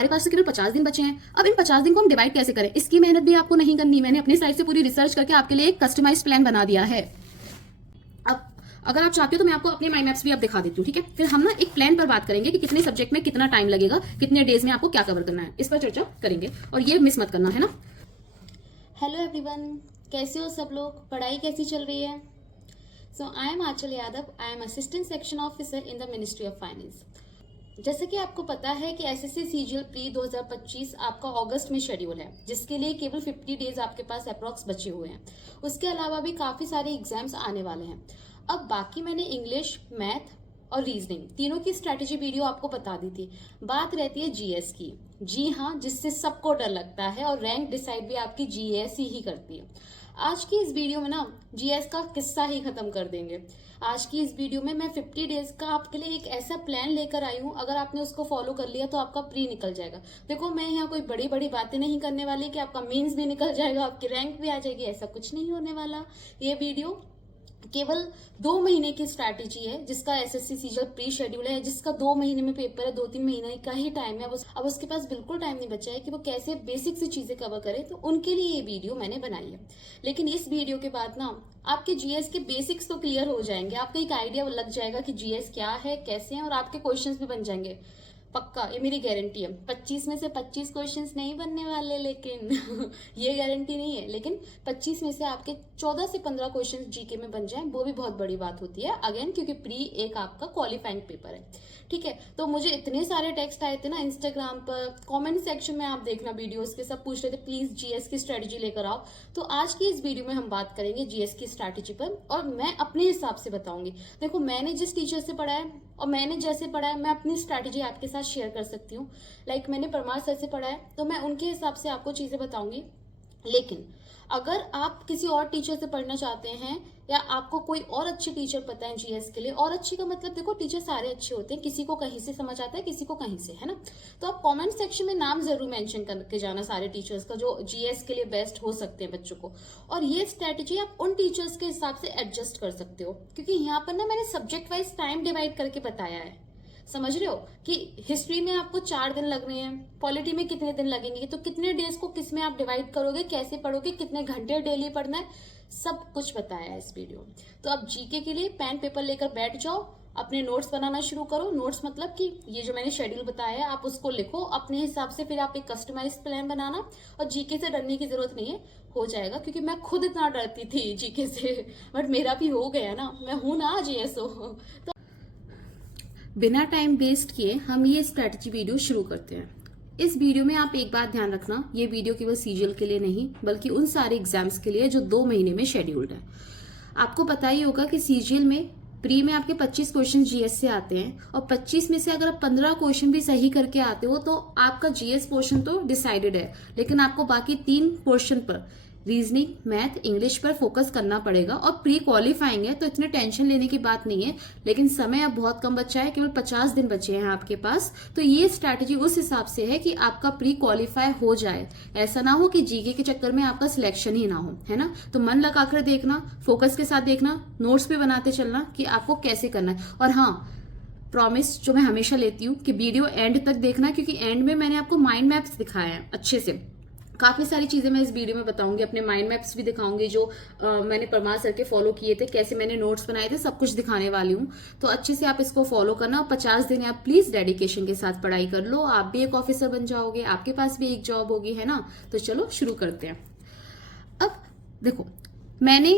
हमारे पास तो केवल 50 दिन बचे हैं। अब इन 50 दिन को हम डिवाइड कैसे करें, इसकी मेहनत भी आपको नहीं करनी। मैंने अपनी साइड से पूरी रिसर्च करके आपके लिए एक कस्टमाइज्ड प्लान बना दिया है। अब अगर आप चाहते हो तो मैं आपको अपने माइंड मैप्स भी आप दिखा देती हूँ, ठीक है। फिर हम ना एक प्लान पर बात करेंगे कि कितने सब्जेक्ट में कितना टाइम लगेगा, कितने डेज में आपको क्या कवर करना है, इस पर चर्चा करेंगे। और ये मिस मत करना, है ना। हेलो एवरीवन, कैसे हो सब लोग? पढ़ाई कैसी चल रही है? So I am Anchal Yadav, I am assistant section officer in the ministry of finance. जैसे कि आपको पता है कि एसएससी सीजीएल प्री 2025 आपका अगस्त में शेड्यूल है, जिसके लिए केवल 50 डेज आपके पास अप्रॉक्स बचे हुए हैं। उसके अलावा भी काफ़ी सारे एग्जाम्स आने वाले हैं। अब बाकी मैंने इंग्लिश, मैथ और रीजनिंग तीनों की स्ट्रैटेजी वीडियो आपको बता दी थी। बात रहती है जीएस की। जी हाँ, जिससे सबको डर लगता है और रैंक डिसाइड भी आपकी जीएस ही करती है। आज की इस वीडियो में ना जीएस का किस्सा ही खत्म कर देंगे। आज की इस वीडियो में मैं 50 डेज का आपके लिए एक ऐसा प्लान लेकर आई हूँ, अगर आपने उसको फॉलो कर लिया तो आपका प्री निकल जाएगा। देखो, मैं यहाँ कोई बड़ी बड़ी बातें नहीं करने वाली कि आपका मेंस भी निकल जाएगा, आपकी रैंक भी आ जाएगी, ऐसा कुछ नहीं होने वाला। ये वीडियो केवल 2 महीने की स्ट्रैटेजी है, जिसका एसएससी सीजीएल प्री शेड्यूल है, जिसका 2 महीने में पेपर है, 2-3 महीने का ही टाइम है। अब उसके पास बिल्कुल टाइम नहीं बचा है कि वो कैसे बेसिक सी चीजें कवर करे, तो उनके लिए ये वीडियो मैंने बनाई है। लेकिन इस वीडियो के बाद ना आपके जीएस के बेसिक्स तो क्लियर हो जाएंगे, आपको एक आइडिया लग जाएगा कि जीएस क्या है, कैसे है, और आपके क्वेश्चंस भी बन जाएंगे। पक्का, ये मेरी गारंटी है। 25 में से 25 क्वेश्चंस नहीं बनने वाले, लेकिन ये गारंटी नहीं है, लेकिन 25 में से आपके 14 से 15 क्वेश्चंस जीके में बन जाएं, वो भी बहुत बड़ी बात होती है। अगेन, क्योंकि प्री एक आपका क्वालिफाइंग पेपर है, ठीक है। तो मुझे इतने सारे टेक्स्ट आए थे ना इंस्टाग्राम पर, कमेंट सेक्शन में आप देखना वीडियोस के, सब पूछ रहे थे प्लीज जीएस की स्ट्रेटेजी लेकर आओ। तो आज की इस वीडियो में हम बात करेंगे जीएस की स्ट्रैटेजी पर, और मैं अपने हिसाब से बताऊंगी। देखो, मैंने जिस टीचर से पढ़ा है और मैंने जैसे पढ़ा है, मैं अपनी स्ट्रैटेजी आपके साथ शेयर कर सकती हूँ। लाइक मैंने परमार सर से पढ़ा है, तो मैं उनके हिसाब से आपको चीजें बताऊंगी। लेकिन अगर आप किसी और टीचर से पढ़ना चाहते हैं, या आपको कोई और अच्छी टीचर पता है जीएस के लिए, और अच्छी का मतलब देखो, टीचर सारे अच्छे होते हैं, किसी को कहीं से समझ आता है, किसी को कहीं से, है ना। तो आप कमेंट सेक्शन में नाम जरूर मेंशन करके जाना सारे टीचर्स का, जो जीएस के लिए बेस्ट हो सकते हैं बच्चों को। और ये स्ट्रेटेजी आप उन टीचर्स के हिसाब से एडजस्ट कर सकते हो, क्योंकि यहाँ पर ना मैंने सब्जेक्ट वाइज टाइम डिवाइड करके बताया है। समझ रहे हो कि हिस्ट्री में आपको 4 दिन लग रहे हैं, पॉलिटी में कितने दिन लगेंगे, तो कितने डेज को किस में आप डिवाइड करोगे, कैसे पढ़ोगे, कितने घंटे डेली पढ़ना है, सब कुछ बताया है इस वीडियो में। तो अब जीके के लिए पेन पेपर लेकर बैठ जाओ, अपने नोट्स बनाना शुरू करो। नोट्स मतलब कि ये जो मैंने शेड्यूल बताया है, आप उसको लिखो अपने हिसाब से, फिर आप एक कस्टमाइज प्लान बनाना। और जीके से डरने की जरूरत नहीं है, हो जाएगा, क्योंकि मैं खुद इतना डरती थी जीके से, बट मेरा भी हो गया ना, मैं हूं ना जीएसओ। तो बिना टाइम वेस्ट किए हम ये स्ट्रैटेजी वीडियो शुरू करते हैं। इस वीडियो में आप एक बात ध्यान रखना, ये वीडियो केवल सीजीएल के लिए नहीं, बल्कि उन सारे एग्जाम्स के लिए जो 2 महीने में शेड्यूल्ड है। आपको पता ही होगा कि सीजीएल में प्री में आपके 25 क्वेश्चन जीएस से आते हैं, और 25 में से अगर आप 15 क्वेश्चन भी सही करके आते हो तो आपका जीएस पोर्शन तो डिसाइडेड है। लेकिन आपको बाकी 3 पोर्शन पर, रीजनिंग, मैथ, इंग्लिश पर फोकस करना पड़ेगा। और प्री क्वालिफाइंग है तो इतने टेंशन लेने की बात नहीं है। लेकिन समय अब बहुत कम बचा है, केवल 50 दिन बचे हैं आपके पास। तो ये स्ट्रैटेजी उस हिसाब से है कि आपका प्री क्वालिफाई हो जाए। ऐसा ना हो कि जीके के चक्कर में आपका सिलेक्शन ही ना हो, है ना। तो मन लगाकर देखना, फोकस के साथ देखना, नोट्स भी बनाते चलना कि आपको कैसे करना है। और हाँ, प्रॉमिस जो मैं हमेशा लेती हूँ कि वीडियो एंड तक देखना, क्योंकि एंड में मैंने आपको माइंड मैप्स दिखाए हैं अच्छे से। काफी सारी चीजें मैं इस वीडियो में बताऊंगी, अपने माइंड मैप्स भी दिखाऊंगी जो मैंने परमार सर के फॉलो किए थे, कैसे मैंने नोट्स बनाए थे, सब कुछ दिखाने वाली हूँ। तो अच्छे से आप इसको फॉलो करना। 50 दिन आप प्लीज डेडिकेशन के साथ पढ़ाई कर लो, आप भी एक ऑफिसर बन जाओगे, आपके पास भी एक जॉब होगी, है ना। तो चलो शुरू करते हैं। अब देखो, मैंने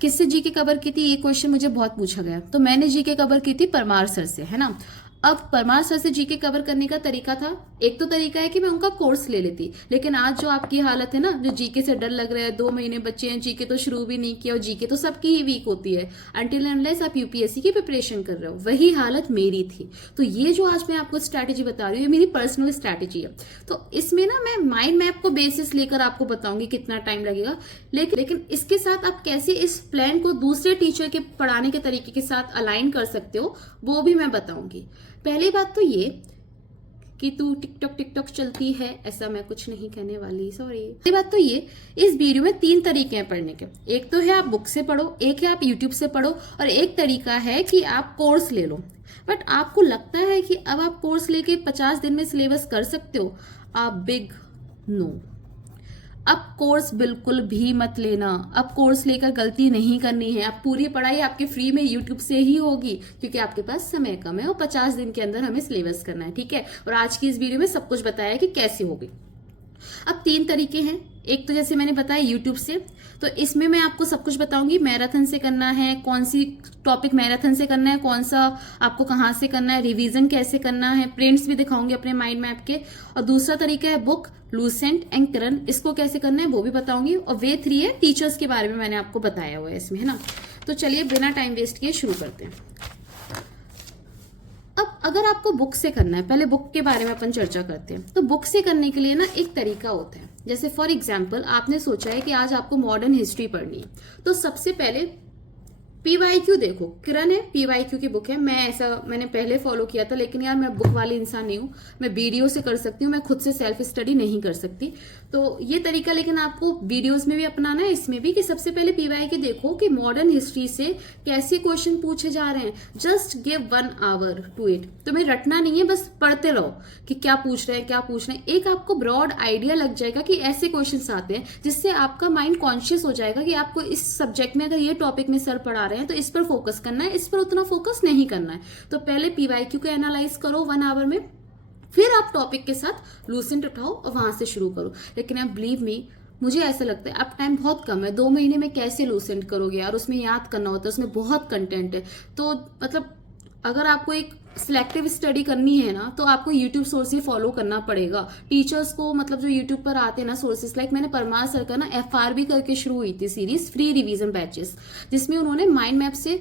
किससे जीके कवर की थी, ये क्वेश्चन मुझे बहुत पूछा गया, तो मैंने जीके कवर की थी परमार सर से, है ना। अब परमार सर से जीके कवर करने का तरीका था, एक तो तरीका है कि मैं उनका कोर्स ले लेती, लेकिन आज जो आपकी हालत है ना, जो जीके से डर लग रहा है, 2 महीने बच्चे हैं, जीके तो शुरू भी नहीं किया, और जीके तो सबकी ही वीक होती है अनटिल अनलेस आप यूपीएससी की प्रिपरेशन कर रहे हो, वही हालत मेरी थी। तो ये जो आज मैं आपको स्ट्रैटेजी बता रही हूँ, ये मेरी पर्सनल स्ट्रैटेजी है। तो इसमें ना मैं माइंड मैप को बेसिस लेकर आपको बताऊंगी कितना टाइम लगेगा, लेकिन इसके साथ आप कैसे इस प्लान को दूसरे टीचर के पढ़ाने के तरीके के साथ अलाइन कर सकते हो, वो भी मैं बताऊंगी। पहली बात तो ये कि तू टिकटॉक टिकटॉक चलती है, ऐसा मैं कुछ नहीं कहने वाली, सॉरी। ये बात तो ये, इस वीडियो में 3 तरीके हैं पढ़ने के। एक तो है आप बुक से पढ़ो, एक है आप यूट्यूब से पढ़ो, और एक तरीका है कि आप कोर्स ले लो। बट आपको लगता है कि अब आप कोर्स लेके 50 दिन में सिलेबस कर सकते हो? आप बिग नो। अब कोर्स बिल्कुल भी मत लेना। अब कोर्स लेकर गलती नहीं करनी है। अब पूरी पढ़ाई आपके फ्री में यूट्यूब से ही होगी, क्योंकि आपके पास समय कम है और 50 दिन के अंदर हमें सिलेबस करना है, ठीक है। और आज की इस वीडियो में सब कुछ बताया है कि कैसे होगी। अब 3 तरीके हैं। एक तो जैसे मैंने बताया यूट्यूब से, तो इसमें मैं आपको सब कुछ बताऊंगी। मैराथन से करना है, कौन सी टॉपिक मैराथन से करना है, कौन सा आपको कहाँ से करना है, रिवीजन कैसे करना है, प्रिंट्स भी दिखाऊंगी अपने माइंड मैप के। और दूसरा तरीका है बुक, लूसेंट एंड करन, इसको कैसे करना है वो भी बताऊंगी। और वे 3 है टीचर्स के बारे में मैंने आपको बताया हुआ है इसमें, है ना। तो चलिए बिना टाइम वेस्ट किए शुरू करते हैं। अब अगर आपको बुक से करना है, पहले बुक के बारे में अपन चर्चा करते हैं। तो बुक से करने के लिए ना एक तरीका होता है। जैसे फॉर एग्जाम्पल आपने सोचा है कि आज आपको मॉडर्न हिस्ट्री पढ़नी है, तो सबसे पहले पीवाईक्यू देखो। किरण है, पीवाईक्यू की बुक है। मैंने पहले फॉलो किया था, लेकिन यार मैं बुक वाली इंसान नहीं हूँ। मैं वीडियो से कर सकती हूँ, मैं खुद से सेल्फ स्टडी नहीं कर सकती। तो ये तरीका लेकिन आपको वीडियोस में भी अपनाना है, इसमें भी, कि सबसे पहले पीवाईक्यू देखो कि मॉडर्न हिस्ट्री से कैसे क्वेश्चन पूछे जा रहे हैं। Just give 1 hour to it. तुम्हें रटना नहीं है, बस पढ़ते रहो कि क्या पूछ रहे हैं, क्या पूछ रहे हैं। एक आपको ब्रॉड आइडिया लग जाएगा कि ऐसे क्वेश्चन आते हैं, जिससे आपका माइंड कॉन्शियस हो जाएगा कि आपको इस सब्जेक्ट में अगर ये टॉपिक में सर पढ़ा रहे हैं तो इस पर फोकस करना है, इस पर उतना फोकस नहीं करना है। तो पहले पीवाईक्यू को एनालाइज करो 1 आवर में, फिर आप टॉपिक के साथ लूसेंट उठाओ और वहां से शुरू करो। लेकिन आप बिलीव मी, मुझे ऐसा लगता है अब टाइम बहुत कम है। 2 महीने में कैसे लूसेंट करोगे यार? उसमें याद करना होता है, उसमें बहुत कंटेंट है। तो मतलब अगर आपको एक सिलेक्टिव स्टडी करनी है ना, तो आपको यूट्यूब सोर्सेज फॉलो करना पड़ेगा। टीचर्स को मतलब जो यूट्यूब पर आते हैं ना सोर्सेज, लाइक मैंने परमार सर का ना FRB करके शुरू हुई थी सीरीज, फ्री रिवीजन बैचेस, जिसमें उन्होंने माइंड मैप से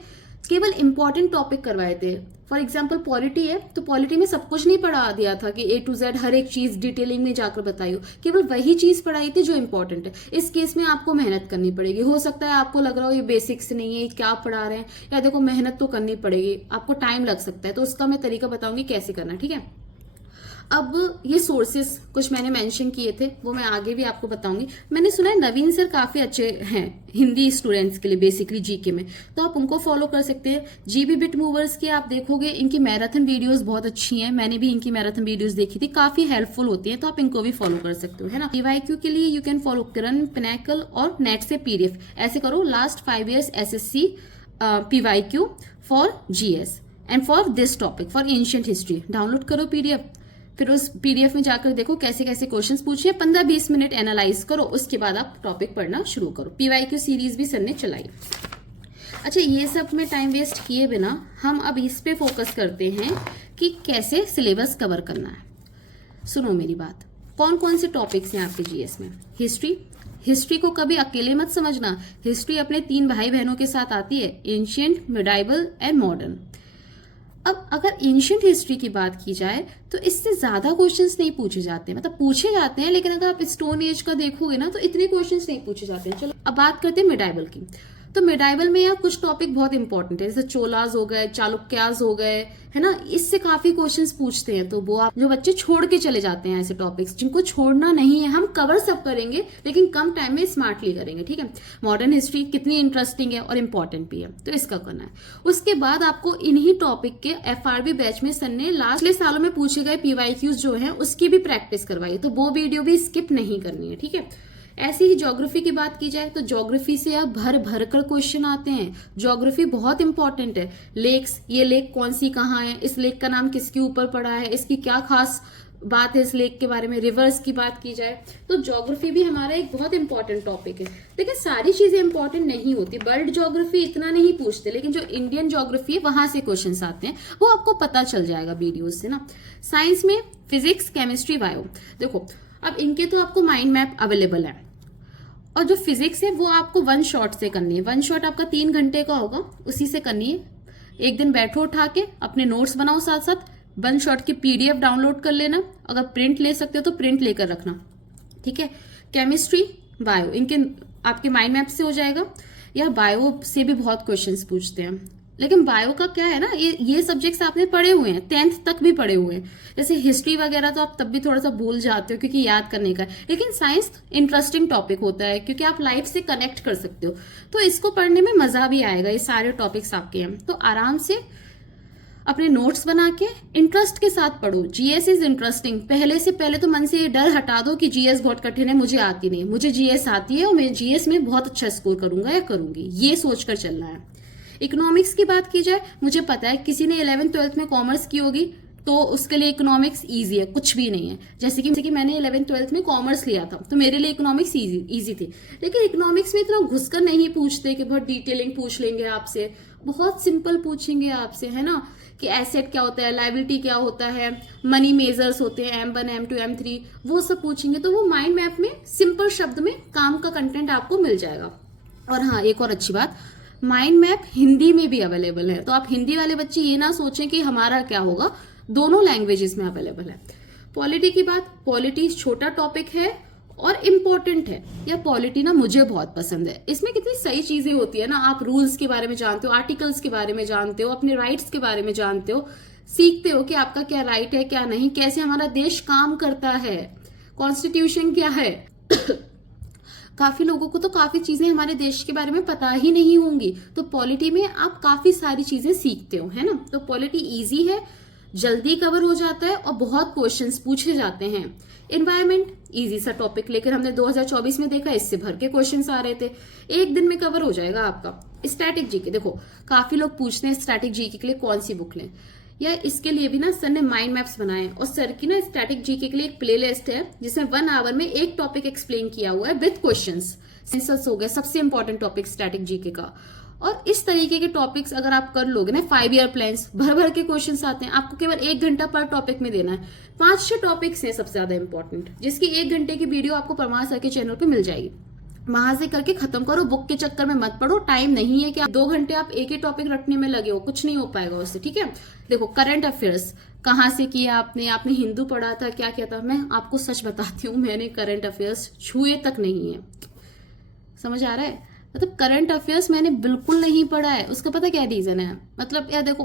केवल इंपॉर्टेंट टॉपिक करवाए थे। फॉर एग्जाम्पल पॉलिटी है, तो पॉलिटी में सब कुछ नहीं पढ़ा दिया था कि A to Z हर एक चीज डिटेलिंग में जाकर बताई हो, केवल वही चीज पढ़ाई थी जो इंपॉर्टेंट है। इस केस में आपको मेहनत करनी पड़ेगी। हो सकता है आपको लग रहा हो ये बेसिक्स नहीं है, क्या पढ़ा रहे हैं, या देखो मेहनत तो करनी पड़ेगी, आपको टाइम लग सकता है। तो उसका मैं तरीका बताऊंगी कैसे करना, ठीक है। अब ये सोर्सेस कुछ मैंने मेंशन किए थे, वो मैं आगे भी आपको बताऊंगी। मैंने सुना है नवीन सर काफी अच्छे हैं हिंदी स्टूडेंट्स के लिए, बेसिकली जीके में, तो आप उनको फॉलो कर सकते हैं। जीबी बिट मूवर्स की आप देखोगे, इनकी मैराथन वीडियोस बहुत अच्छी हैं। मैंने भी इनकी मैराथन वीडियोस देखी थी, काफी हेल्पफुल होती हैं, तो आप इनको भी फॉलो कर सकते हो, है ना। पीवाईक्यू के लिए you can follow Kiran, pinnacle और नेट से PDF। ऐसे करो last 5 years SSC PYQ for GS and for this topic for ancient history. Download करो PDF, फिर उस PDF में जाकर देखो कैसे कैसे क्वेश्चंस पूछे, 15-20 मिनट एनालाइज करो, उसके बाद आप टॉपिक पढ़ना शुरू करो। पीवाईक्यू सीरीज भी सर ने चलाई। अच्छा, ये सब में टाइम वेस्ट किए बिना हम अब इस पे फोकस करते हैं कि कैसे सिलेबस कवर करना है। सुनो मेरी बात, कौन कौन से टॉपिक्स हैं आपके GS में? हिस्ट्री को कभी अकेले मत समझना। हिस्ट्री अपने 3 भाई बहनों के साथ आती है, एंशिएंट, मिडाइवल एंड मॉडर्न। अब अगर एंशिएंट हिस्ट्री की बात की जाए तो इससे ज्यादा क्वेश्चंस नहीं पूछे जाते, मतलब पूछे जाते हैं, लेकिन अगर आप स्टोन एज का देखोगे ना तो इतने क्वेश्चंस नहीं पूछे जाते हैं। चलो अब बात करते हैं मिडाइवल की। तो मिडाइवल में यार कुछ टॉपिक बहुत इंपॉर्टेंट है, जैसे चोलाज हो गए, चालुक्याज हो गए, है ना। इससे काफी क्वेश्चंस पूछते हैं। तो वो आप जो बच्चे छोड़ के चले जाते हैं, ऐसे टॉपिक्स जिनको छोड़ना नहीं है, हम कवर सब करेंगे लेकिन कम टाइम में स्मार्टली करेंगे, ठीक है। मॉडर्न हिस्ट्री कितनी इंटरेस्टिंग है और इंपॉर्टेंट भी है, तो इसका करना है। उसके बाद आपको इन्हीं टॉपिक के FRB बैच में सर ने लास्ट सालों में पूछे गए PYQs जो है उसकी भी प्रैक्टिस करवाई, तो वो वीडियो भी स्किप नहीं करनी है, ठीक है। ऐसी ही ज्योग्राफी की बात की जाए तो ज्योग्राफी से अब भर भर कर क्वेश्चन आते हैं। ज्योग्राफी बहुत इंपॉर्टेंट है। लेक्स, ये लेक कौन सी कहाँ है, इस लेक का नाम किसके ऊपर पड़ा है, इसकी क्या खास बात है इस लेक के बारे में, रिवर्स की बात की जाए तो ज्योग्राफी भी हमारा एक बहुत इंपॉर्टेंट टॉपिक है। देखिए सारी चीजें इंपॉर्टेंट नहीं होती, वर्ल्ड ज्योग्राफी इतना नहीं पूछते, लेकिन जो इंडियन ज्योग्राफी है वहां से क्वेश्चन आते हैं, वो आपको पता चल जाएगा वीडियोज से ना। साइंस में फिजिक्स, केमिस्ट्री, बायो, देखो अब इनके तो आपको माइंड मैप अवेलेबल है, और जो फिजिक्स है वो आपको 1 शॉट से करनी है। 1 शॉट आपका 3 घंटे का होगा, उसी से करनी है। एक दिन बैठो उठा के, अपने नोट्स बनाओ, साथ साथ 1 शॉट की PDF डाउनलोड कर लेना, अगर प्रिंट ले सकते हो तो प्रिंट लेकर रखना, ठीक है। केमिस्ट्री, बायो, इनके आपके माइंड मैप से हो जाएगा, या बायो से भी बहुत क्वेश्चंस पूछते हैं। लेकिन बायो का क्या है ना, ये सब्जेक्ट्स आपने पढ़े हुए हैं, 10th तक भी पढ़े हुए हैं। जैसे हिस्ट्री वगैरह तो आप तब भी थोड़ा सा भूल जाते हो क्योंकि याद करने का है, लेकिन साइंस इंटरेस्टिंग टॉपिक होता है क्योंकि आप लाइफ से कनेक्ट कर सकते हो, तो इसको पढ़ने में मजा भी आएगा। ये सारे टॉपिक्स आपके हैं, तो आराम से अपने नोट्स बना के इंटरेस्ट के साथ पढ़ो। GS is interesting. पहले तो मन से ये डर हटा दो कि जीएस बहुत कठिन है, मुझे आती नहीं। मुझे जीएस आती है और मैं जीएस में बहुत अच्छा स्कोर करूंगा या करूंगी, ये सोचकर चलना है। इकोनॉमिक्स की बात की जाए, मुझे पता है किसी ने 11th 12th में कॉमर्स की होगी तो उसके लिए इकोनॉमिक्स इजी है, कुछ भी नहीं है। जैसे कि मैंने 11th 12th में कॉमर्स लिया था तो मेरे लिए इकोनॉमिक्स इजी थी। लेकिन इकोनॉमिक्स में इतना घुसकर नहीं पूछते कि बहुत डिटेलिंग पूछ लेंगे आपसे, बहुत सिंपल पूछेंगे आपसे, है ना, कि एसेट क्या होता है, लायबिलिटी क्या होता है, मनी मेजर्स होते हैं, M1 M2 M3, वो सब पूछेंगे। तो वो माइंड मैप में सिंपल शब्द में काम का कंटेंट आपको मिल जाएगा। और हाँ, एक और अच्छी बात, माइंड मैप हिंदी में भी अवेलेबल है, तो आप हिंदी वाले बच्चे ये ना सोचें कि हमारा क्या होगा, दोनों लैंग्वेजेस में अवेलेबल है। पॉलिटी की बात, पॉलिटी छोटा टॉपिक है और इम्पोर्टेंट है। या पॉलिटी ना मुझे बहुत पसंद है, इसमें कितनी सही चीजें होती है ना, आप रूल्स के बारे में जानते हो, आर्टिकल्स के बारे में जानते हो, अपने राइट्स के बारे में जानते हो, सीखते हो कि आपका क्या राइट है क्या नहीं, कैसे हमारा देश काम करता है, कॉन्स्टिट्यूशन क्या है। काफी लोगों को तो काफी चीजें हमारे देश के बारे में पता ही नहीं होंगी, तो पॉलिटी में आप काफी सारी चीजें सीखते हो, है ना। तो पॉलिटी इजी है, जल्दी कवर हो जाता है और बहुत क्वेश्चंस पूछे जाते हैं। एनवायरमेंट इजी सा टॉपिक, लेकिन हमने 2024 में देखा इससे भर के क्वेश्चंस आ रहे थे, एक दिन में कवर हो जाएगा आपका। स्टैटिक जीके, देखो काफी लोग पूछते हैं स्टैटिक जीके के लिए कौन सी बुक लें, या इसके लिए भी ना सर ने माइंड मैप्स बनाए हैं, और सर की ना स्टैटिक जीके के लिए एक प्लेलिस्ट है जिसमें 1 आवर में एक टॉपिक एक्सप्लेन किया हुआ है विद क्वेश्चंस। सेंसस हो गया सबसे इंपॉर्टेंट टॉपिक स्टैटिक जीके का। और इस तरीके के टॉपिक्स अगर आप कर लोगे ना, 5 ईयर प्लान्स भर भर के क्वेश्चंस आते हैं, आपको केवल 1 घंटा पर टॉपिक में देना है। 5-6 टॉपिक्स हैं सबसे ज्यादा इंपॉर्टेंट, जिसकी 1 घंटे की वीडियो आपको परमार सर के चैनल पे मिल जाएगी। वहां से करके खत्म करो, बुक के चक्कर में मत पड़ो। टाइम नहीं है कि 2 घंटे आप एक ही टॉपिक रटने में लगे हो, कुछ नहीं हो पाएगा उससे, ठीक है। देखो करंट अफेयर्स कहाँ से किया आपने हिंदू पढ़ा था, क्या किया था। मैं आपको सच बताती हूँ, मैंने करंट अफेयर्स छुए तक नहीं है, समझ आ रहा है। मतलब करंट अफेयर्स मैंने बिल्कुल नहीं पढ़ा है। उसका पता क्या रीजन है, मतलब यार देखो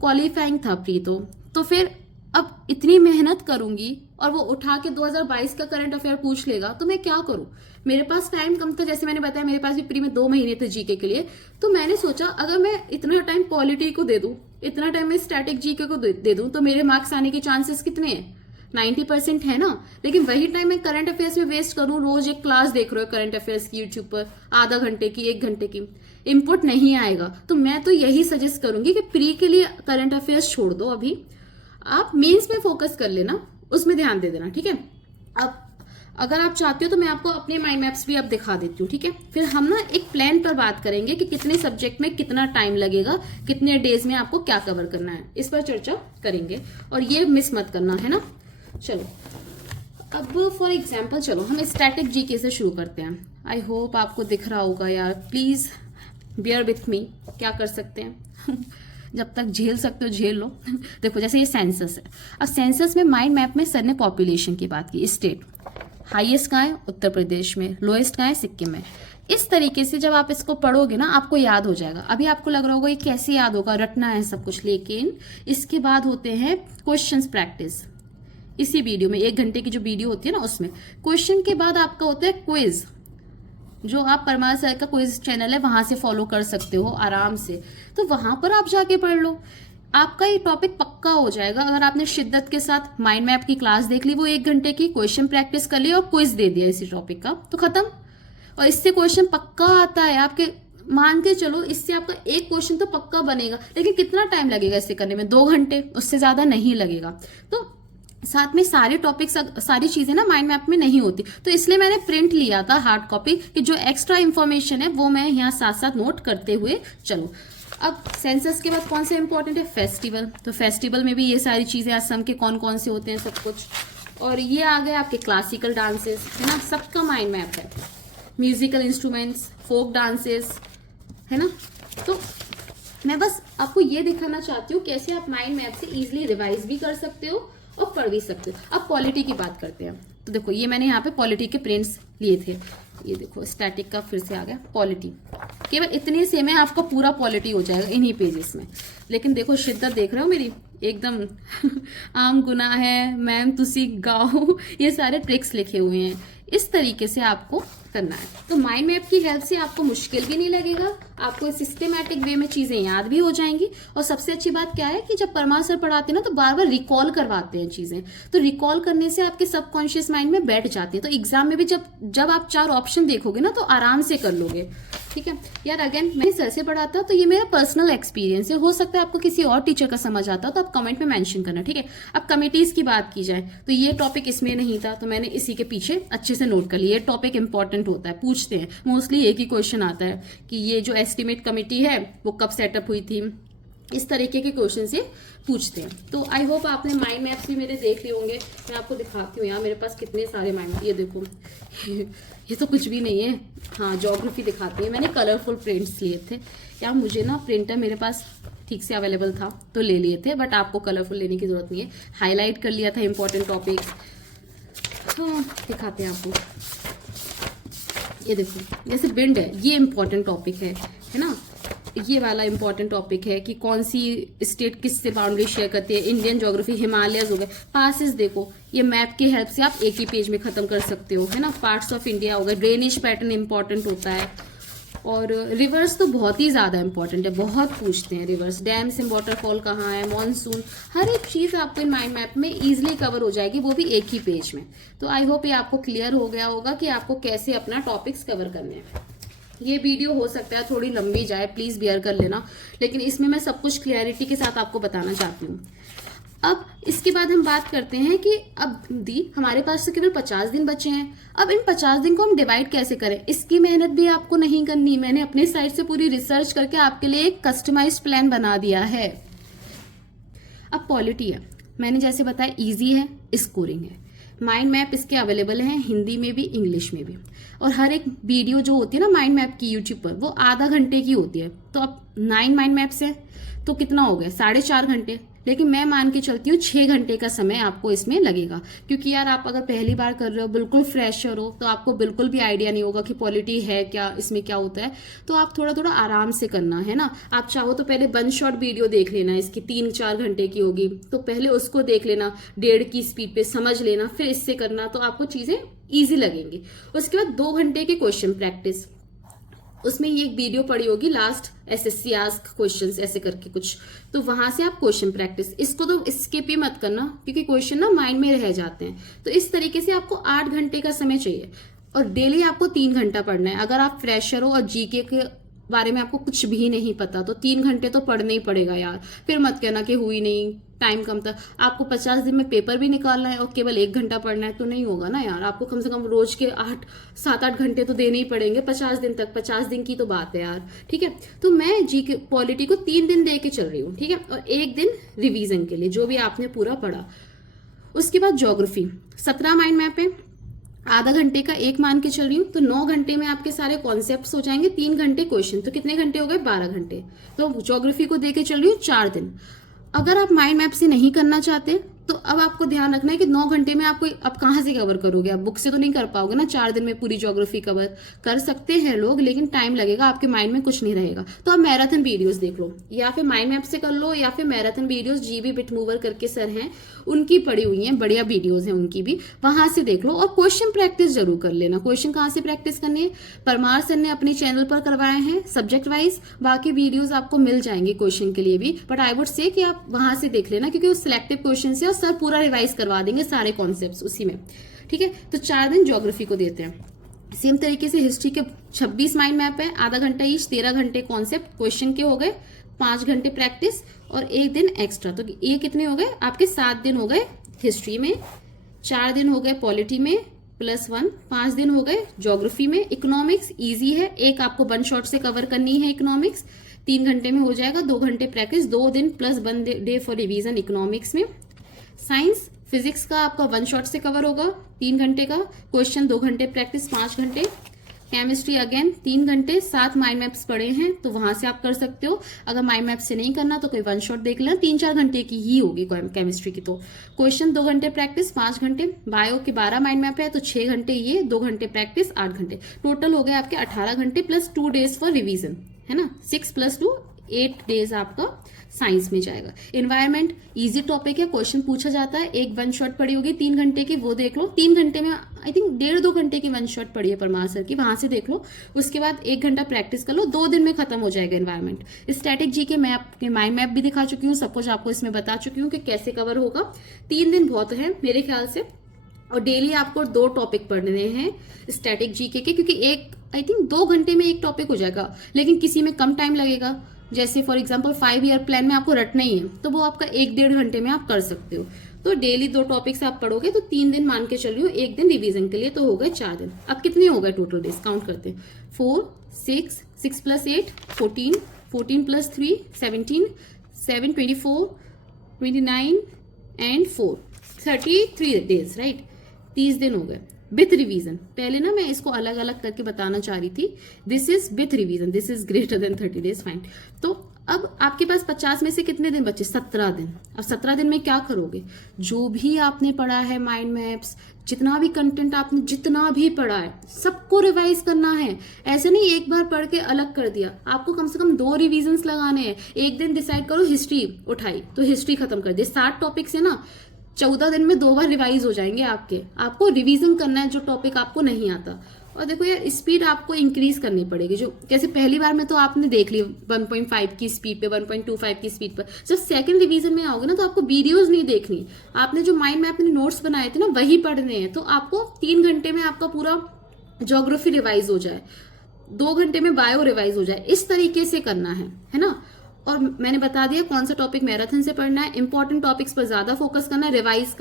क्वालिफाइंग था प्री, तो फिर अब इतनी मेहनत करूंगी और वो उठा के 2022 का करंट अफेयर पूछ लेगा तो मैं क्या करूं। मेरे पास टाइम कम था, जैसे मैंने बताया मेरे पास भी प्री में 2 महीने थे जीके के लिए, तो मैंने सोचा अगर मैं इतना टाइम पॉलिटी को दे दूं, इतना टाइम मैं स्टैटिक जीके को दे दूं, तो मेरे मार्क्स आने के चांसेस कितने हैं, 90% है ना। लेकिन वही टाइम मैं करंट अफेयर्स में वेस्ट करूं, रोज एक क्लास देख रहे हो करंट अफेयर्स की यूट्यूब पर, आधा घंटे की 1 घंटे की, इनपुट नहीं आएगा। तो मैं तो यही सजेस्ट करूंगी कि प्री के लिए करंट अफेयर्स छोड़ दो, अभी आप मेंस में फोकस कर लेना, उसमें ध्यान दे देना, ठीक है। अब अगर आप चाहते हो तो मैं आपको अपने माइंड मैप्स भी अब दिखा देती हूँ, ठीक है। फिर हम ना एक प्लान पर बात करेंगे कि कितने सब्जेक्ट में कितना टाइम लगेगा, कितने डेज में आपको क्या कवर करना है, इस पर चर्चा करेंगे। और ये मिस मत करना, है ना। चलो अब फॉर एग्जाम्पल चलो हम स्टैटिक जीके से शुरू करते हैं। आई होप आपको दिख रहा होगा यार, प्लीज बियर विथ मी, क्या कर सकते हैं जब तक झेल सकते हो झेल लो। देखो जैसे ये सेंसस है, अब सेंसस में माइंड मैप में सर ने पॉपुलेशन की बात की, स्टेट हाईएस्ट कहाँ है उत्तर प्रदेश में, लोएस्ट कहाँ है सिक्किम में। इस तरीके से जब आप इसको पढ़ोगे ना आपको याद हो जाएगा। अभी आपको लग रहा होगा ये कैसे याद होगा, रटना है सब कुछ, लेकिन इसके बाद होते हैं क्वेश्चंस प्रैक्टिस। इसी वीडियो में 1 घंटे की जो वीडियो होती है ना, उसमें क्वेश्चन के बाद आपका होता है क्विज, जो आप परमार सर का क्विज चैनल है वहां से फॉलो कर सकते हो आराम से। तो वहां पर आप जाके पढ़ लो, आपका ये टॉपिक पक्का हो जाएगा। अगर आपने शिद्दत के साथ माइंड मैप की क्लास देख ली, वो 1 घंटे की, क्वेश्चन प्रैक्टिस कर ली और क्विज दे दिया इसी टॉपिक का, तो खत्म। और इससे क्वेश्चन पक्का आता है आपके, मान के चलो इससे आपका एक क्वेश्चन तो पक्का बनेगा। लेकिन कितना टाइम लगेगा इसे करने में, 2 घंटे, उससे ज्यादा नहीं लगेगा। तो साथ में सारे टॉपिक्स, सारी चीजें ना माइंड मैप में नहीं होती, तो इसलिए मैंने प्रिंट लिया था हार्ड कॉपी, कि जो एक्स्ट्रा इंफॉर्मेशन है वो मैं यहाँ साथ साथ नोट करते हुए चलो। अब सेंसस के बाद कौन सा इंपॉर्टेंट है, फेस्टिवल। तो फेस्टिवल में भी ये सारी चीजें असम के कौन कौन से होते हैं सब कुछ। और ये आ गए आपके क्लासिकल डांसेस, है ना, सबका माइंड मैप है। म्यूजिकल इंस्ट्रूमेंट्स, फोक डांसेस, है ना। तो मैं बस आपको ये दिखाना चाहती हूँ कैसे आप माइंड मैप से इजिली रिवाइज भी कर सकते हो और पढ़ भी सकते हो। अब पॉलिटी की बात करते हैं। तो देखो ये मैंने यहाँ पे पॉलिटी के प्रिंट्स लिए थे, ये देखो स्टैटिक का फिर से आ गया पॉलिटी, केवल इतने से में आपका पूरा पॉलिटी हो जाएगा इन्हीं पेजेस में। लेकिन देखो शिद्दत देख रहे हो मेरी एकदम आम गुना है मैम तुसी गाओ, ये सारे ट्रिक्स लिखे हुए हैं, इस तरीके से आपको करना है। तो माइंड मैप की हेल्प से आपको मुश्किल भी नहीं लगेगा, आपको सिस्टमैटिक वे में चीजें याद भी हो जाएंगी। और सबसे अच्छी बात क्या है कि जब परमार सर पढ़ाते हैं ना तो बार बार रिकॉल करवाते हैं चीजें, तो रिकॉल करने से आपके सबकॉन्शियस माइंड में बैठ जाती है। तो एग्जाम में भी जब आप 4 ऑप्शन देखोगे ना तो आराम से कर लोगे। ठीक है यार, अगेन मैं सर से पढ़ाता हूँ तो ये मेरा पर्सनल एक्सपीरियंस है, हो सकता है आपको किसी और टीचर का समझ आता हो तो आप कमेंट में मेंशन करना। ठीक है, अब कमिटीज की बात की जाए तो ये टॉपिक इसमें नहीं था तो मैंने इसी के पीछे अच्छे से नोट कर लिया। ये टॉपिक इंपॉर्टेंट होता है, पूछते हैं मोस्टली, एक ही क्वेश्चन आता है कि ये जो एस्टिमेट कमिटी है वो कब सेटअप हुई थी, इस तरीके के क्वेश्चन से पूछते हैं। तो आई होप आपने माइंड मैप्स भी मेरे देख लिए होंगे। मैं आपको दिखाती हूँ यार मेरे पास कितने सारे माइंड, ये देखो ये तो कुछ भी नहीं है। हाँ ज्योग्राफी दिखाती है, मैंने कलरफुल प्रिंट्स लिए थे यार, मुझे ना प्रिंटर मेरे पास ठीक से अवेलेबल था तो ले लिए थे, बट आपको कलरफुल लेने की जरूरत नहीं है। हाईलाइट कर लिया था इंपॉर्टेंट टॉपिक्स। हाँ दिखाते हैं आपको, ये देखो जैसे विंड है, ये इंपॉर्टेंट टॉपिक है ना, ये वाला इंपॉर्टेंट टॉपिक है कि कौन सी स्टेट किससे बाउंड्री शेयर करती है। इंडियन ज्योग्राफी, हिमालयस हो गए। पासेस देखो, ये मैप की हेल्प से आप एक ही पेज में खत्म कर सकते हो, है ना। पार्ट्स ऑफ इंडिया हो गए। ड्रेनेज पैटर्न इंपॉर्टेंट होता है। और रिवर्स तो बहुत ही ज्यादा इंपॉर्टेंट है, बहुत पूछते हैं रिवर्स, डैम्स एंड वाटरफॉल कहाँ है, मानसून, हर एक चीज आपको इन माइंड मैप में इजीली कवर हो जाएगी, वो भी एक ही पेज में। तो आई होप ये आपको क्लियर हो गया होगा कि आपको कैसे अपना टॉपिक्स कवर करने हैं। ये वीडियो हो सकता है थोड़ी लंबी जाए, प्लीज बियर कर लेना, लेकिन इसमें मैं सब कुछ क्लैरिटी के साथ आपको बताना चाहती हूँ। अब इसके बाद हम बात करते हैं कि अब दी हमारे पास तो केवल 50 दिन बचे हैं। अब इन 50 दिन को हम डिवाइड कैसे करें, इसकी मेहनत भी आपको नहीं करनी। मैंने अपने साइड से पूरी रिसर्च करके आपके लिए एक कस्टमाइज्ड प्लान बना दिया है। अब पॉलिटी है, मैंने जैसे बताया इजी है, स्कोरिंग है। माइंड मैप इसके अवेलेबल हैं हिंदी में भी इंग्लिश में भी, और हर एक वीडियो जो होती है ना माइंड मैप की यूट्यूब पर वो आधा घंटे की होती है। तो अब 9 माइंड मैप्स है तो कितना हो गया, 4.5 घंटे। लेकिन मैं मान के चलती हूँ 6 घंटे का समय आपको इसमें लगेगा, क्योंकि यार आप अगर पहली बार कर रहे हो, बिल्कुल फ्रेशर हो, तो आपको बिल्कुल भी आइडिया नहीं होगा कि पॉलिटी है क्या, इसमें क्या होता है। तो आप थोड़ा थोड़ा आराम से करना है ना। आप चाहो तो पहले 1 शॉट वीडियो देख लेना, इसकी 3-4 घंटे की होगी तो पहले उसको देख लेना, 1.5 की स्पीड पे समझ लेना, फिर इससे करना, तो आपको चीजें ईजी लगेंगी। उसके बाद 2 घंटे की क्वेश्चन प्रैक्टिस, उसमें ये एक वीडियो पड़ी होगी लास्ट एसएससी आस्क क्वेश्चंस ऐसे करके कुछ, तो वहां से आप क्वेश्चन प्रैक्टिस, इसको तो स्किप ही मत करना क्योंकि क्वेश्चन ना माइंड में रह जाते हैं। तो इस तरीके से आपको 8 घंटे का समय चाहिए, और डेली आपको 3 घंटा पढ़ना है। अगर आप फ्रेशर हो और जीके के बारे में आपको कुछ भी नहीं पता तो 3 घंटे तो पढ़ना ही पड़ेगा यार। फिर मत कहना कि हुई नहीं, टाइम कम था। आपको 50 दिन में पेपर भी निकालना है और केवल 1 घंटा पढ़ना है तो नहीं होगा ना यार। आपको कम से कम रोज के 7-8 घंटे तो देने ही पड़ेंगे 50 दिन तक। 50 दिन की तो बात है यार, ठीक है। तो मैं जीके पॉलिटी को 3 दिन दे के चल रही हूँ, ठीक है, और 1 दिन रिवीजन के लिए जो भी आपने पूरा पढ़ा। उसके बाद ज्योग्राफी 17 माइंड मैप है, आधा घंटे का 1 मान के चल रही हूँ, तो 9 घंटे में आपके सारे कॉन्सेप्ट्स हो जाएंगे। 3 घंटे क्वेश्चन, तो कितने घंटे हो गए, 12 घंटे। तो ज्योग्राफी को देके चल रही हूँ 4 दिन। अगर आप माइंड मैप से नहीं करना चाहते तो अब आपको ध्यान रखना है कि 9 घंटे में आपको अब कहाँ से कवर करोगे, आप बुक से तो नहीं कर पाओगे ना। 4 दिन में पूरी ज्योग्राफी कवर कर सकते हैं लोग, लेकिन टाइम लगेगा, आपके माइंड में कुछ नहीं रहेगा। तो आप मैराथन वीडियोस देख लो, या फिर माइंड मैप से कर लो, या फिर मैराथन वीडियोस जीबी बिटमूवर करके सर हैं उनकी पड़ी हुई हैं, बढ़िया वीडियोस हैं उनकी भी, वहां से देख लो। और क्वेश्चन प्रैक्टिस जरूर कर लेना। क्वेश्चन कहाँ से प्रैक्टिस करनी है, परमार सर ने अपने चैनल पर करवाए हैं सब्जेक्ट वाइज, बाकी वीडियोस आपको मिल जाएंगे क्वेश्चन के लिए भी, बट आई वुड से कि आप वहां से देख लेना क्योंकि वो सिलेक्टिव क्वेश्चन है और सर पूरा रिवाइज करवा देंगे सारे कॉन्सेप्ट्स उसी में, ठीक है। तो 4 दिन ज्योग्राफी को देते हैं। सेम तरीके से हिस्ट्री के 26 माइंड मैप है, आधा घंटा ईच, 13 घंटे कॉन्सेप्ट क्वेश्चन के हो गए, 5 घंटे प्रैक्टिस और 1 दिन एक्स्ट्रा। तो ये कितने हो गए आपके, 7 दिन हो गए हिस्ट्री में, 4 दिन हो गए पॉलिटी में +1, 5 दिन हो गए ज्योग्राफी में। इकोनॉमिक्स इजी है, एक आपको 1 शॉट से कवर करनी है इकोनॉमिक्स, 3 घंटे में हो जाएगा, 2 घंटे प्रैक्टिस, 2 दिन +1 डे फॉर रिवीजन इकोनॉमिक्स में। साइंस फिजिक्स का आपका 1 शॉट से कवर होगा, 3 घंटे का क्वेश्चन, 2 घंटे प्रैक्टिस, 5 घंटे। केमिस्ट्री अगेन 3 घंटे, 7 माइंड मैप्स पड़े हैं तो वहां से आप कर सकते हो। अगर माइंड मैप से नहीं करना तो कोई वन शॉट देख लेना, 3-4 घंटे की ही होगी केमिस्ट्री की। तो क्वेश्चन 2 घंटे प्रैक्टिस, 5 घंटे। बायो के 12 माइंड मैप है तो 6 घंटे ये, 2 घंटे प्रैक्टिस, 8 घंटे। टोटल हो गए आपके 18 घंटे प्लस 2 डेज फॉर रिविजन, है ना। 6 + 2 8 डेज आपका साइंस में जाएगा। एनवायरमेंट इजी टॉपिक है, क्वेश्चन पूछा जाता है। एक वन शॉट पड़ी होगी 3 घंटे की, वो देख लो। 3 घंटे में आई थिंक 1.5-2 घंटे की वन शॉट पड़ी है परमार सर की, वहां से देख लो। उसके बाद 1 घंटा प्रैक्टिस कर लो, 2 दिन में खत्म हो जाएगा एनवायरमेंट। स्टैटिक जी के मैं आपके माइंड मैप भी दिखा चुकी हूँ, सब कुछ आपको इसमें बता चुकी हूँ कि कैसे कवर होगा। 3 दिन बहुत है मेरे ख्याल से। और डेली आपको 2 टॉपिक पढ़ने हैं स्टैटिक जीके के, क्योंकि एक आई थिंक 2 घंटे में एक टॉपिक हो जाएगा, लेकिन किसी में कम टाइम लगेगा। जैसे फॉर एग्जांपल 5 ईयर प्लान में आपको रटना ही है तो वो आपका 1-1.5 घंटे में आप कर सकते हो। तो डेली 2 टॉपिक्स आप पढ़ोगे तो 3 दिन मान के चलिए, 1 दिन रिवीजन के लिए, तो हो गए 4 दिन। अब कितने हो गए टोटल डेज, काउंट करते हैं। 4, 6, 6 + 8 14, 14 + 3 17, 7 24, 29 एंड 4 33 डेज, राइट। 30 दिन हो गए विथ रिवीजन। पहले ना मैं इसको अलग अलग करके बताना चाह रही थी, this is with revision, this is greater than 30 days, fine. तो अब आपके पास 50 में से कितने दिन बचे, 17 दिन। अब 17 दिन में क्या करोगे, जो भी आपने पढ़ा है माइंड मैप्स, जितना भी कंटेंट आपने जितना भी पढ़ा है सबको रिवाइज करना है। ऐसे नहीं एक बार पढ़ के अलग कर दिया, आपको कम से कम 2 रिवीजन्स लगाने हैं। एक दिन डिसाइड करो हिस्ट्री उठाई तो हिस्ट्री खत्म कर दी। 60 टॉपिक्स है ना, 14 दिन में 2 बार रिवाइज हो जाएंगे आपके। आपको रिवीजन करना है जो टॉपिक आपको नहीं आता। और देखो यार, स्पीड आपको इंक्रीज करनी पड़ेगी। जो जैसे पहली बार में तो आपने देख ली 1.5 की स्पीड पे, 1.25 की स्पीड पर। जब सेकंड रिवीजन में आओगे ना तो आपको वीडियोस नहीं देखनी, आपने जो माइंड में अपने नोट्स बनाए थे ना वही पढ़ने हैं। तो आपको 3 घंटे में आपका पूरा ज्योग्राफी रिवाइज हो जाए, 2 घंटे में बायो रिवाइज हो जाए, इस तरीके से करना है ना। और मैंने बता दिया कौन सा टॉपिक मैराथन से पढ़ना है। इंपॉर्टेंट टॉपिक्स पर ज्यादा फोकस करना है। रिवाइज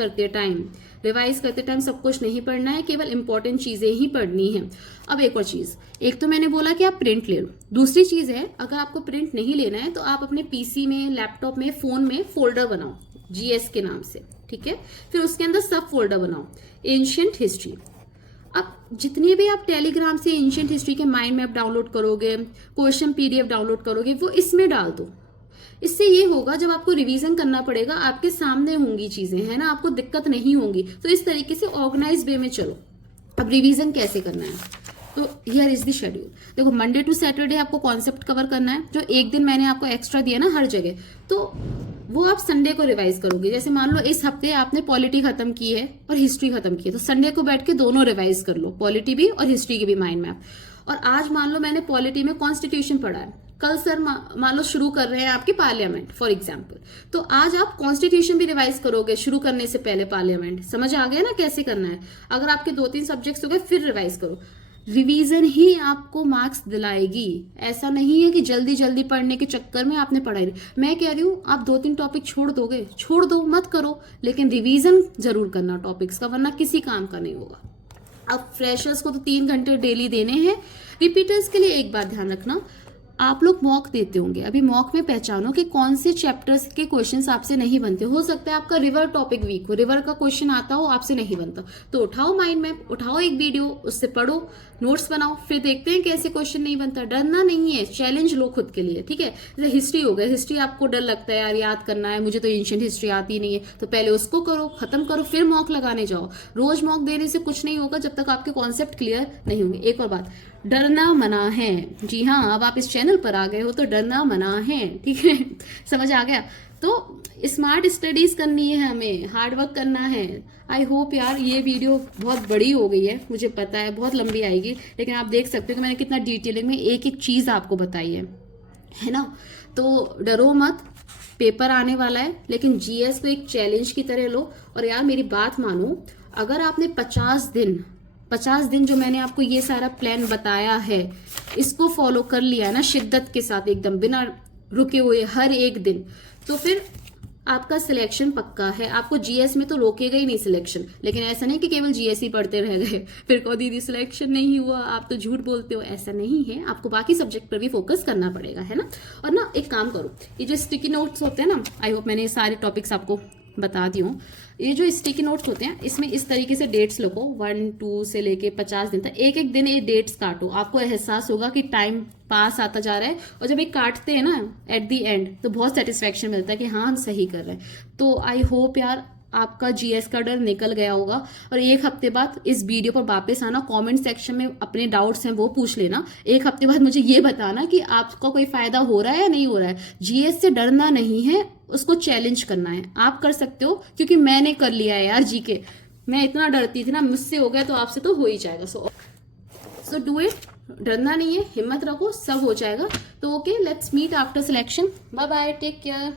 करते टाइम सब कुछ नहीं पढ़ना है, केवल इंपॉर्टेंट चीजें ही पढ़नी है। अब एक और चीज, एक तो मैंने बोला कि आप प्रिंट ले लो, दूसरी चीज है अगर आपको प्रिंट नहीं लेना है तो आप अपने पीसी में, लैपटॉप में, फोन में फोल्डर बनाओ जीएस के नाम से, ठीक है। फिर उसके अंदर सब फोल्डर बनाओ एंशिएंट हिस्ट्री। अब जितनी भी आप टेलीग्राम से एंशिएंट हिस्ट्री के माइंड मैप डाउनलोड करोगे, क्वेश्चन पीडीएफ डाउनलोड करोगे, वो इसमें डाल दो। इससे ये होगा जब आपको रिवीजन करना पड़ेगा आपके सामने होंगी चीजें, है ना, आपको दिक्कत नहीं होंगी। तो इस तरीके से ऑर्गेनाइज वे में चलो। अब रिवीजन कैसे करना है, तो हियर इज द शेड्यूल। देखो मंडे टू सैटरडे आपको कॉन्सेप्ट कवर करना है। जो एक दिन मैंने आपको एक्स्ट्रा दिया ना हर जगह, तो वो आप संडे को रिवाइज करोगे। जैसे मान लो इस हफ्ते आपने पॉलिटी खत्म की है और हिस्ट्री खत्म की है, तो संडे को बैठ के दोनों रिवाइज कर लो, पॉलिटी भी और हिस्ट्री की भी माइंड मैप। और आज मान लो मैंने पॉलिटी में कॉन्स्टिट्यूशन पढ़ा है, कल सर मान लो शुरू कर रहे हैं आपकी पार्लियामेंट फॉर एग्जाम्पल, तो आज आप कॉन्स्टिट्यूशन भी रिवाइज करोगे शुरू करने से पहले पार्लियामेंट। समझ आ गया ना कैसे करना है। अगर आपके 2-3 सब्जेक्ट्स हो गए फिर रिवाइज करो। रिवीजन ही आपको मार्क्स दिलाएगी। ऐसा नहीं है कि जल्दी जल्दी पढ़ने के चक्कर में आपने पढ़ाई नहीं। मैं कह रही हूँ आप 2-3 टॉपिक छोड़ दोगे, छोड़ दो, मत करो, लेकिन रिवीजन जरूर करना टॉपिक्स का, वरना किसी काम का नहीं होगा। अब फ्रेशर्स को तो 3 घंटे डेली देने हैं। रिपीटर्स के लिए एक बात ध्यान रखना, आप लोग मॉक देते होंगे, अभी मॉक में पहचानो कि कौन से चैप्टर्स के क्वेश्चंस आपसे नहीं बनते। हो सकता है आपका रिवर टॉपिक वीक हो, रिवर का क्वेश्चन आता हो आपसे नहीं बनता, तो उठाओ माइंड मैप, उठाओ एक वीडियो, उससे पढ़ो, नोट्स बनाओ, फिर देखते हैं कैसे क्वेश्चन नहीं बनता। डरना नहीं है, चैलेंज लो खुद के लिए, ठीक है। जैसे हिस्ट्री हो गया, हिस्ट्री आपको डर लगता है यार याद करना है, मुझे तो एंशिएंट हिस्ट्री आती नहीं है, तो पहले उसको करो, खत्म करो, फिर मॉक लगाने जाओ। रोज मॉक देने से कुछ नहीं होगा जब तक आपके कॉन्सेप्ट क्लियर नहीं होंगे। एक और बात, डरना मना है। जी हाँ, अब आप इस चैनल पर आ गए हो तो डरना मना है, ठीक है। समझ आ गया। तो स्मार्ट स्टडीज करनी है, हमें हार्ड वर्क करना है। आई होप यार ये वीडियो बहुत बड़ी हो गई है, मुझे पता है बहुत लंबी आएगी, लेकिन आप देख सकते हो कि मैंने कितना डिटेलिंग में एक एक चीज आपको बताई है ना। तो डरो मत, पेपर आने वाला है, लेकिन जीएस को एक चैलेंज की तरह लो। और यार मेरी बात मानो, अगर आपने 50 दिन जो मैंने आपको ये सारा प्लान बताया है इसको फॉलो कर लिया है ना शिद्दत के साथ, एकदम बिना रुके हुए हर एक दिन, तो फिर आपका सिलेक्शन पक्का है। आपको जीएस में तो रोकेगा ही नहीं सिलेक्शन, लेकिन ऐसा नहीं कि केवल जीएस ही पढ़ते रह गए फिर को दीदी सिलेक्शन नहीं हुआ आप तो झूठ बोलते हो, ऐसा नहीं है। आपको बाकी सब्जेक्ट पर भी फोकस करना पड़ेगा, है ना। और ना एक काम करो, ये जो स्टिकी नोट्स होते हैं ना, आई होप मैंने ये सारे टॉपिक्स आपको बता दी हूँ। ये जो स्टिकी नोट्स होते हैं इसमें इस तरीके से डेट्स लिखो 1, 2 से लेके 50 दिन तक, एक एक दिन ये डेट्स काटो। आपको एहसास होगा कि टाइम पास आता जा रहा है, और जब ये काटते हैं ना एट द एंड तो बहुत सेटिस्फेक्शन मिलता है कि हाँ हम सही कर रहे हैं। तो आई होप यार आपका जीएस का डर निकल गया होगा। और एक हफ्ते बाद इस वीडियो पर वापस आना, कमेंट सेक्शन में अपने डाउट्स हैं वो पूछ लेना। एक हफ्ते बाद मुझे ये बताना कि आपका कोई फायदा हो रहा है या नहीं हो रहा है। जीएस से डरना नहीं है, उसको चैलेंज करना है। आप कर सकते हो, क्योंकि मैंने कर लिया है यार जीके। मैं इतना डरती थी ना, मुझसे हो गया तो आपसे तो हो ही जाएगा। सो डू इट, डरना नहीं है, हिम्मत रखो, सब हो जाएगा। तो okay, let's meet after selection. Bye bye, take care.